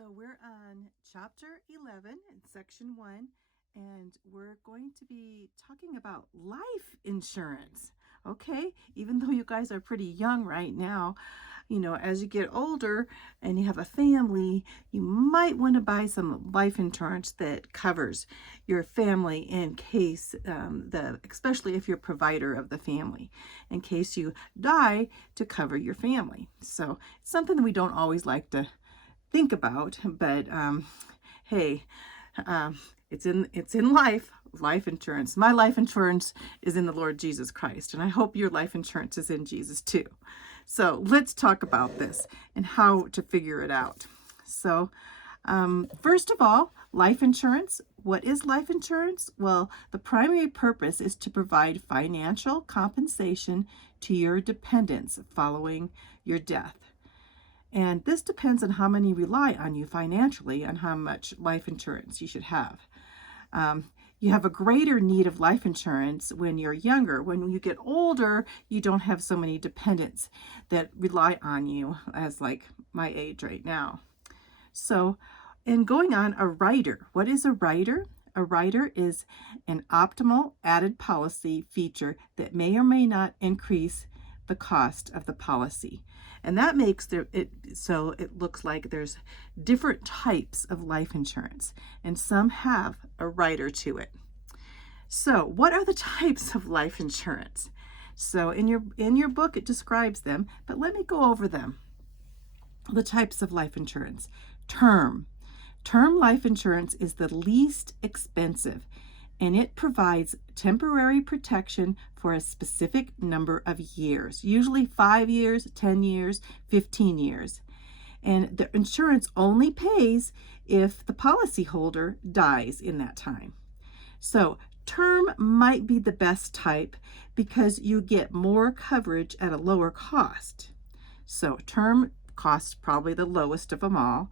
So we're on chapter 11 in section 1, and we're going to be talking about life insurance. Okay, even though you guys are pretty young right now, as you get older and you have a family, you might want to buy some life insurance that covers your family in case, especially if you're provider of the family, in case you die, to cover your family. So it's something that we don't always like to think about, but hey, it's in life insurance. My life insurance is in the Lord Jesus Christ, and I hope your life insurance is in Jesus too. So let's talk about this and how to figure it out. So first of all, life insurance. What is life insurance? Well, the primary purpose is to provide financial compensation to your dependents following your death. And this depends on how many rely on you financially and how much life insurance you should have. You have a greater need of life insurance when you're younger. When you get older, you don't have so many dependents that rely on you as like my age right now. So, and going on, a rider. What is a rider? A rider is an optimal added policy feature that may or may not increase the cost of the policy. And that makes it so it looks like there's different types of life insurance, and some have a rider to it. So what are the types of life insurance? So in your book it describes them, but let me go over them. The types of life insurance. Term life insurance is the least expensive, and it provides temporary protection for a specific number of years, usually 5 years, 10 years, 15 years. And the insurance only pays if the policyholder dies in that time. So term might be the best type because you get more coverage at a lower cost. So term costs probably the lowest of them all.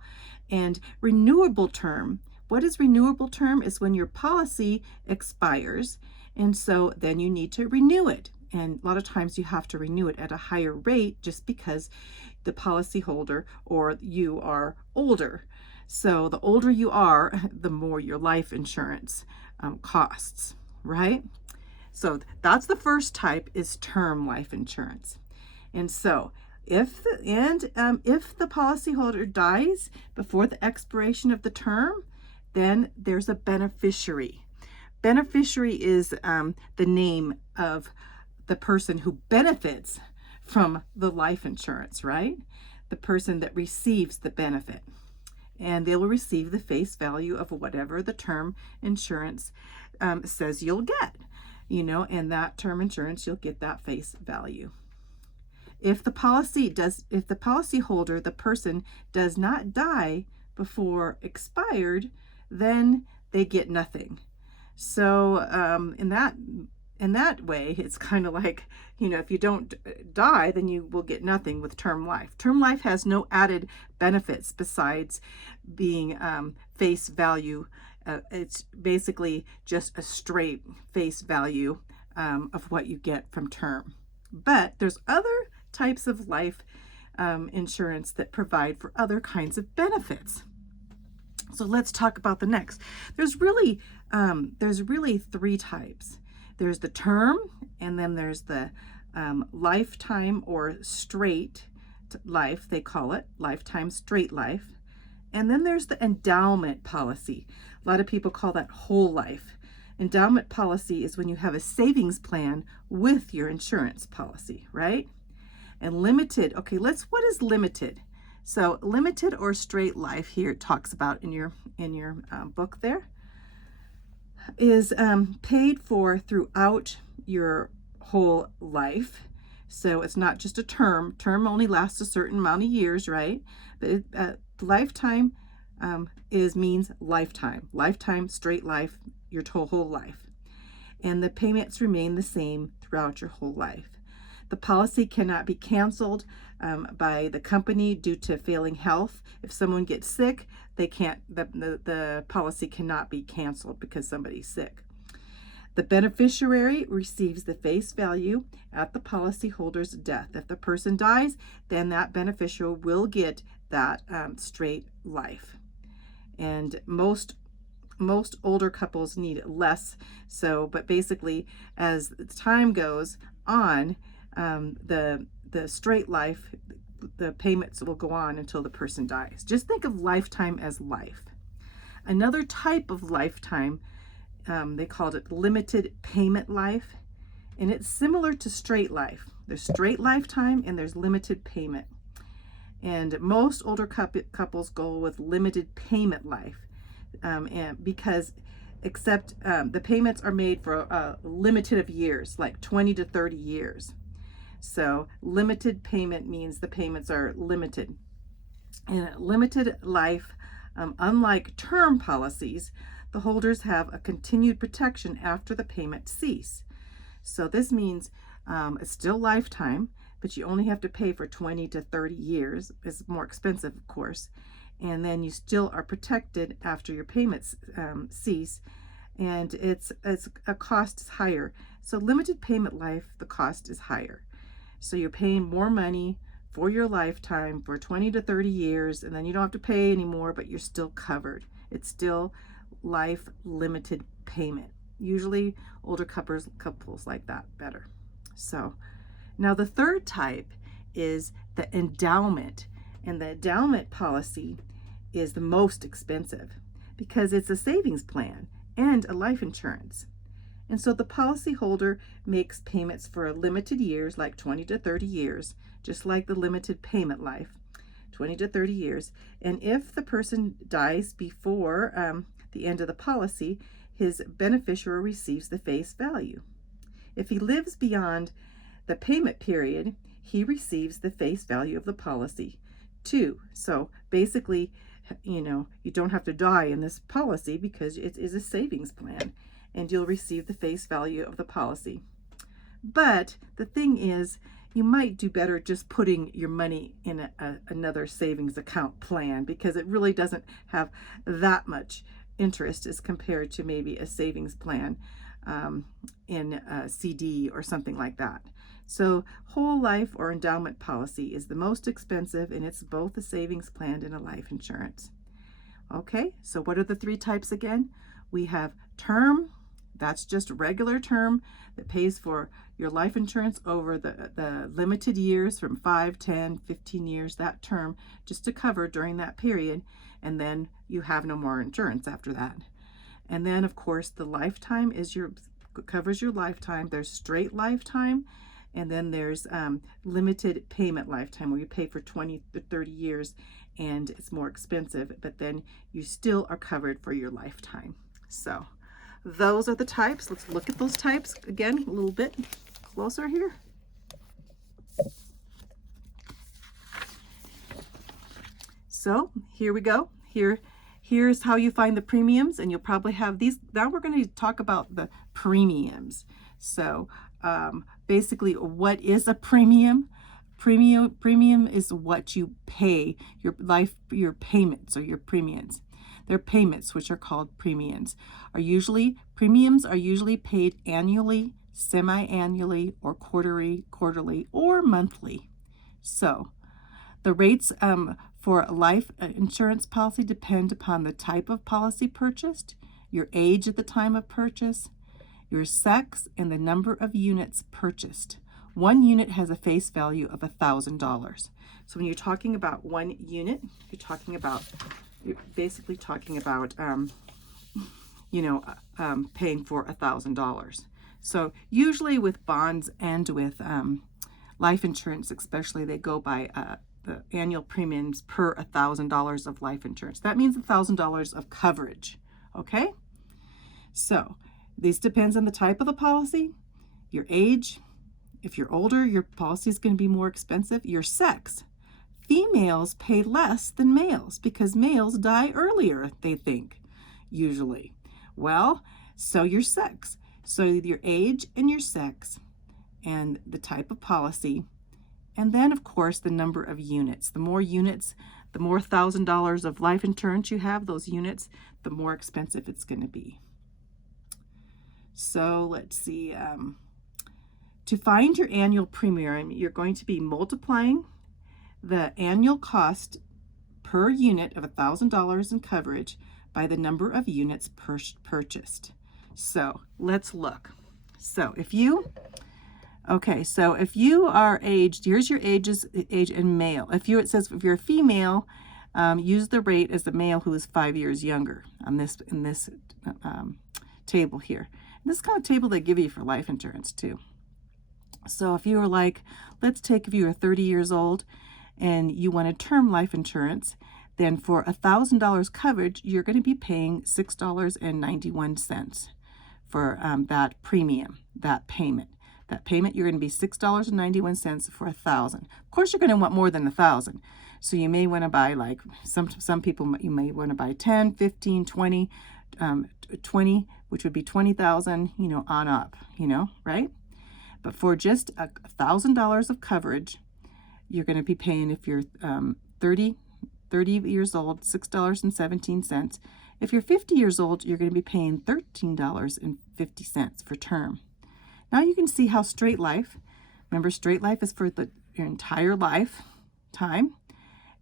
And renewable term. What is renewable term? Is when your policy expires, and so then you need to renew it. And a lot of times you have to renew it at a higher rate just because the policyholder or you are older. So the older you are, the more your life insurance costs, right? So that's the first type, is term life insurance. And so if the policyholder dies before the expiration of the term, then there's a beneficiary. Beneficiary is the name of the person who benefits from the life insurance, right? The person that receives the benefit. And they will receive the face value of whatever the term insurance says you'll get, and that term insurance, you'll get that face value. If the policyholder, the person, does not die before expired, then they get nothing. So in that way, it's kind of like, if you don't die, then you will get nothing with term life. Term life has no added benefits besides being face value. It's basically just a straight face value of what you get from term. But there's other types of life insurance that provide for other kinds of benefits. So let's talk about the next. There's really three types. There's the term, and then there's the lifetime or straight life, they call it, lifetime straight life. And then there's the endowment policy. A lot of people call that whole life. Endowment policy is when you have a savings plan with your insurance policy, right? And limited, what is limited? So limited or straight life, here it talks about in your book there, is paid for throughout your whole life. So it's not just a term. Term only lasts a certain amount of years, right? But lifetime means lifetime. Lifetime, straight life, your whole life. And the payments remain the same throughout your whole life. The policy cannot be canceled by the company due to failing health. If someone gets sick, the policy cannot be canceled because somebody's sick. The beneficiary receives the face value at the policyholder's death. If the person dies, then that beneficiary will get that straight life. And most older couples need less. So, but basically, as time goes on, the straight life, the payments will go on until the person dies. Just think of lifetime as life. Another type of lifetime, they called it limited payment life, and it's similar to straight life. There's straight lifetime and there's limited payment. And most older couples go with limited payment life, and because the payments are made for a limited of years, like 20 to 30 years. So limited payment means the payments are limited. In limited life, unlike term policies, the holders have a continued protection after the payment cease. So this means it's still lifetime, but you only have to pay for 20 to 30 years. It's more expensive, of course. And then you still are protected after your payments cease, and it's a cost is higher. So limited payment life, the cost is higher. So you're paying more money for your lifetime for 20 to 30 years, and then you don't have to pay anymore, but you're still covered. It's still life limited payment. Usually older couples like that better. So now the third type is the endowment, and the endowment policy is the most expensive because it's a savings plan and a life insurance. And so the policyholder makes payments for limited years, like 20 to 30 years, just like the limited payment life, 20 to 30 years. And if the person dies before the end of the policy, his beneficiary receives the face value. If he lives beyond the payment period, he receives the face value of the policy too. So basically, you don't have to die in this policy because it is a savings plan, and you'll receive the face value of the policy. But the thing is, you might do better just putting your money in another savings account plan, because it really doesn't have that much interest as compared to maybe a savings plan in a CD or something like that. So whole life or endowment policy is the most expensive, and it's both a savings plan and a life insurance. Okay, so what are the three types again? We have term, that's just regular term that pays for your life insurance over the limited years from 5, 10, 15 years, that term, just to cover during that period, and then you have no more insurance after that. And then of course the lifetime covers your lifetime. There's straight lifetime, and then there's limited payment lifetime, where you pay for 20 to 30 years and it's more expensive, but then you still are covered for your lifetime. So those are the types. Let's look at those types again a little bit closer here. So here we go. Here's how you find the premiums, and you'll probably have these. Now we're going to talk about the premiums. So basically, what is a premium? Premium is what you pay, your payments or your premiums. Their payments, which are called premiums, premiums are usually paid annually, semi-annually, or quarterly, or monthly. So the rates for a life insurance policy depend upon the type of policy purchased, your age at the time of purchase, your sex, and the number of units purchased. One unit has a face value of $1,000. So when you're talking about one unit, you're basically talking about paying for $1,000. So usually with bonds and with life insurance especially, they go by the annual premiums per $1,000 of life insurance. That means $1,000 of coverage. Okay, so this depends on the type of the policy, your age. If you're older, your policy is going to be more expensive. Your sex. Females pay less than males because males die earlier, they think, usually. Well, so your sex. So your age and your sex and the type of policy. And then, of course, the number of units. The more units, the more $1,000 of life insurance you have, those units, the more expensive it's going to be. So let's see. To find your annual premium, you're going to be multiplying the annual cost per unit of $1,000 in coverage by the number of units purchased. So let's look. So if you are aged, here's your age and male. It says if you're a female, use the rate as the male who is 5 years younger in this table here. And this is kind of table they give you for life insurance too. So if you were like, let's take if you are 30 years old and you want a term life insurance, then for $1,000 coverage, you're going to be paying $6.91 for that premium, that payment. That payment, you're going to be $6.91 for $1,000. Of course, you're going to want more than $1,000. So you may want to buy, like some people, you may want to buy 10, 15, 20, 20, which would be 20,000, on up, right? But for just $1,000 of coverage, you're going to be paying, if you're 30 years old, $6.17. If you're 50 years old, you're going to be paying $13.50 for term. Now you can see how Straight Life, remember Straight Life is for your entire lifetime,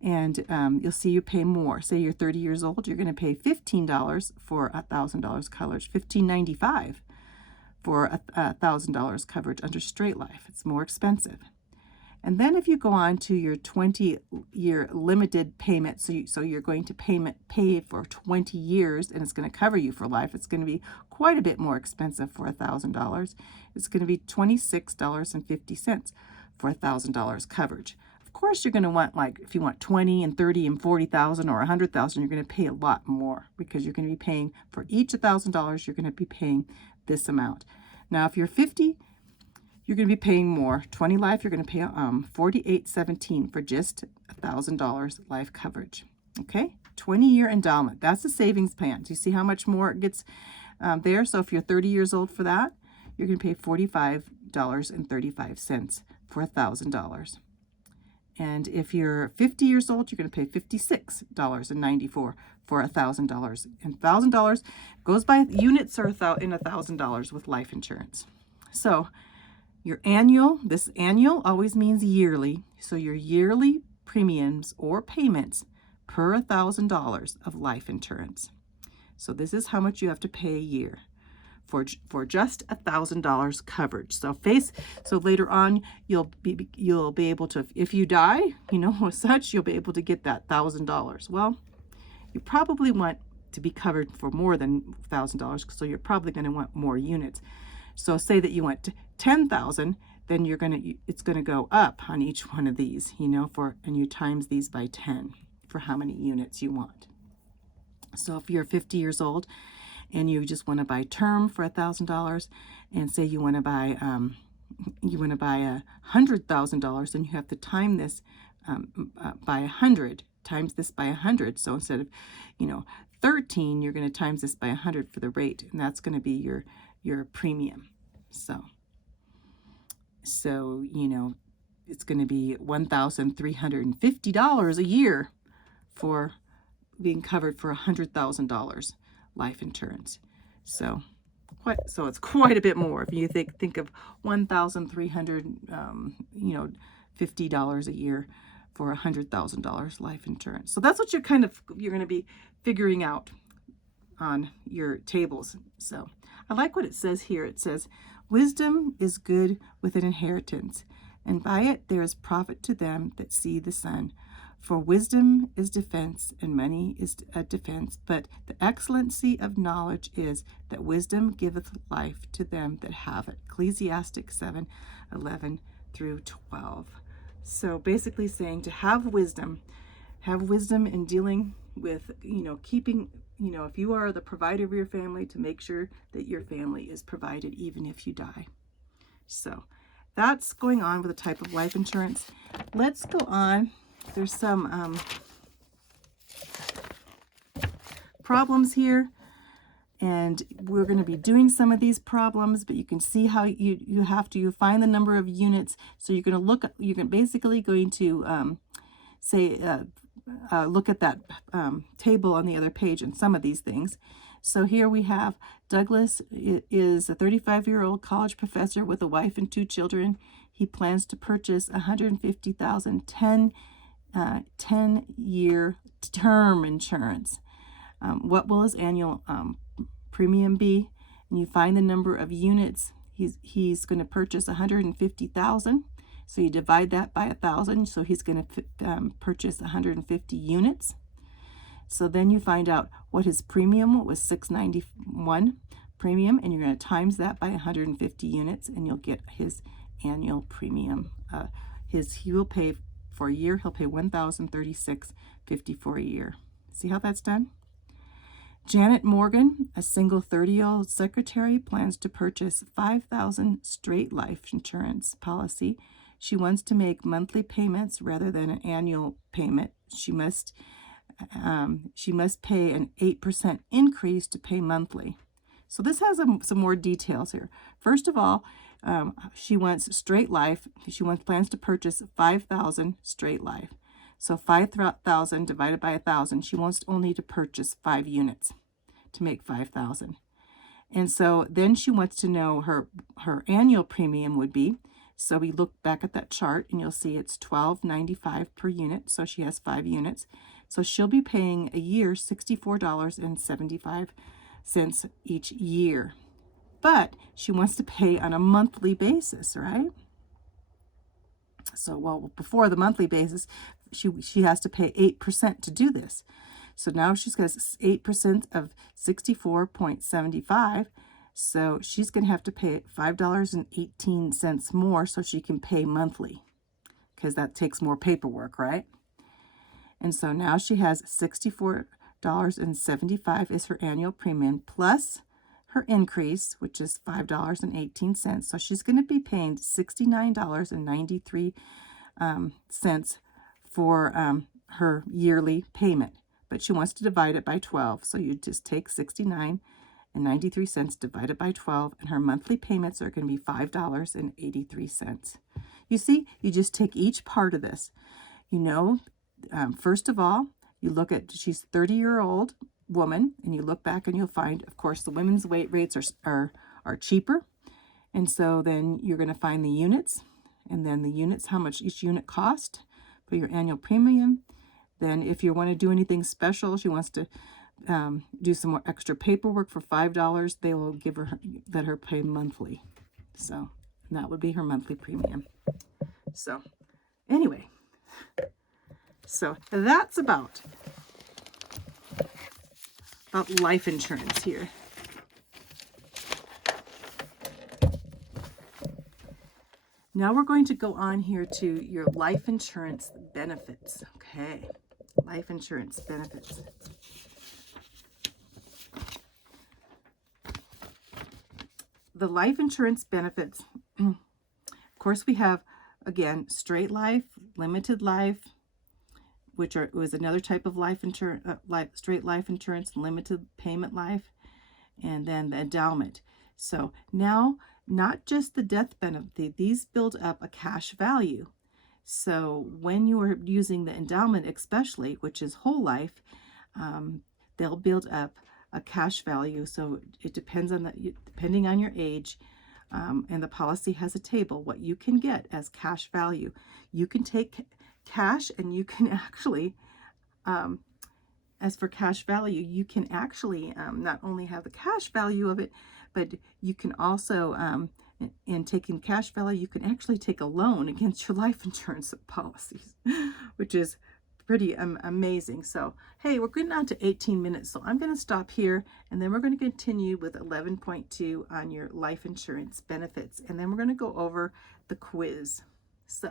and you'll see you pay more. Say you're 30 years old, you're going to pay $15 for $1,000 coverage, $15.95 for $1,000 coverage under Straight Life. It's more expensive. And then if you go on to your 20-year limited payment, so you're going to pay for 20 years, and it's going to cover you for life, it's going to be quite a bit more expensive for $1,000. It's going to be $26.50 for $1,000 coverage. Of course, you're going to want, like, if you want 20 and 30 and 40,000 or 100,000, you're going to pay a lot more, because you're going to be paying for each $1,000, you're going to be paying this amount. Now, if you're 50, you're going to be paying more. 20 life, you're going to pay $48.17 for just $1,000 life coverage. Okay, 20-year endowment. That's a savings plan. Do you see how much more it gets there? So if you're 30 years old for that, you're going to pay $45.35 for $1,000. And if you're 50 years old, you're going to pay $56.94 for $1,000. And $1,000 goes by units or in $1,000 with life insurance. So your annual, this annual always means yearly. So your yearly premiums or payments per $1,000 of life insurance. So this is how much you have to pay a year for just $1,000 coverage. So later on you'll be able to, if you die, as such, you'll be able to get that $1,000. Well, you probably want to be covered for more than $1,000, so you're probably going to want more units. So say that you want 10,000, then it's going to go up on each one of these, and you times these by 10 for how many units you want. So if you're 50 years old and you just want to buy term for $1,000, and say you want to buy $100,000, then you have to time this by 100, times this by 100. So instead of 13, you're going to times this by 100 for the rate, and that's going to be your premium. So it's going to be $1,350 a year for being covered for $100,000 life insurance. So it's quite a bit more if you think of $1,350 a year for $100,000 life insurance. So that's what you're going to be figuring out on your tables. So I like what it says here. It says, wisdom is good with an inheritance, and by it there is profit to them that see the sun. For wisdom is defense, and money is a defense. But the excellency of knowledge is that wisdom giveth life to them that have it. Ecclesiastes 7:11 through 12. So basically saying to have wisdom in dealing with, keeping, if you are the provider of your family, to make sure that your family is provided even if you die. So that's going on with the type of life insurance. Let's go on. There's some problems here, and we're going to be doing some of these problems, but you can see how you find the number of units. So you're going to basically going to look at that table on the other page and some of these things. So here we have Douglas is a 35-year-old college professor with a wife and 2 children. He plans to purchase 150,000 10 10-year term insurance. What will his annual premium be? And you find the number of units. He's going to purchase 150,000. So you divide that by 1,000. So he's going to purchase 150 units. So then you find out what his premium was, $691 premium, and you're going to times that by 150 units, and you'll get his annual premium. He will pay for a year. He'll pay $1,036.50 for a year. See how that's done? Janet Morgan, a single 30-year-old secretary, plans to purchase 5,000 straight life insurance policy. She wants to make monthly payments rather than an annual payment. She must pay an 8% increase to pay monthly. So this has some more details here. First of all, she wants straight life. Plans to purchase 5,000 straight life. So 5,000 divided by 1,000. She wants only to purchase 5 units to make 5,000. And so then she wants to know her annual premium would be. So we look back at that chart and you'll see it's $12.95 per unit. So she has 5 units. So she'll be paying a year $64.75 each year. But she wants to pay on a monthly basis, right? So, well, before the monthly basis, she has to pay 8% to do this. So now she's got 8% of 64.75. So she's going to have to pay $5.18 more so she can pay monthly, because that takes more paperwork, right? And so now she has $64.75 is her annual premium plus her increase, which is $5.18. So she's going to be paying $69.93 for her yearly payment. But she wants to divide it by 12. So you just take $69.93 divided by 12, and her monthly payments are going to be $5.83. You see, you just take each part of this. You know, first of all, you look at, she's a 30-year-old woman, and you look back and you'll find, of course, the women's weight rates are cheaper. And so then you're going to find the units, and then the units, how much each unit cost for your annual premium. Then if you want to do anything special, she wants to do some more extra paperwork for $5, they will let her pay monthly. So that would be her monthly premium. So anyway, so that's about life insurance here. Now we're going to go on here to your life insurance benefits. Okay, life insurance benefits. The life insurance benefits, of course, we have, again, straight life, limited life, which was another type of life insurance, straight life insurance, limited payment life, and then the endowment. So now, not just the death benefit, these build up a cash value. So when you are using the endowment, especially, which is whole life, they'll build up a cash value. So it depends on depending on your age, and the policy has a table what you can get as cash value. You can take cash, and you can actually, as for cash value, you can actually not only have the cash value of it, but you can also, in taking cash value, you can actually take a loan against your life insurance policies, which is pretty amazing. So, hey, we're getting on to 18 minutes, so I'm going to stop here, and then we're going to continue with 11.2 on your life insurance benefits, and then we're going to go over the quiz. So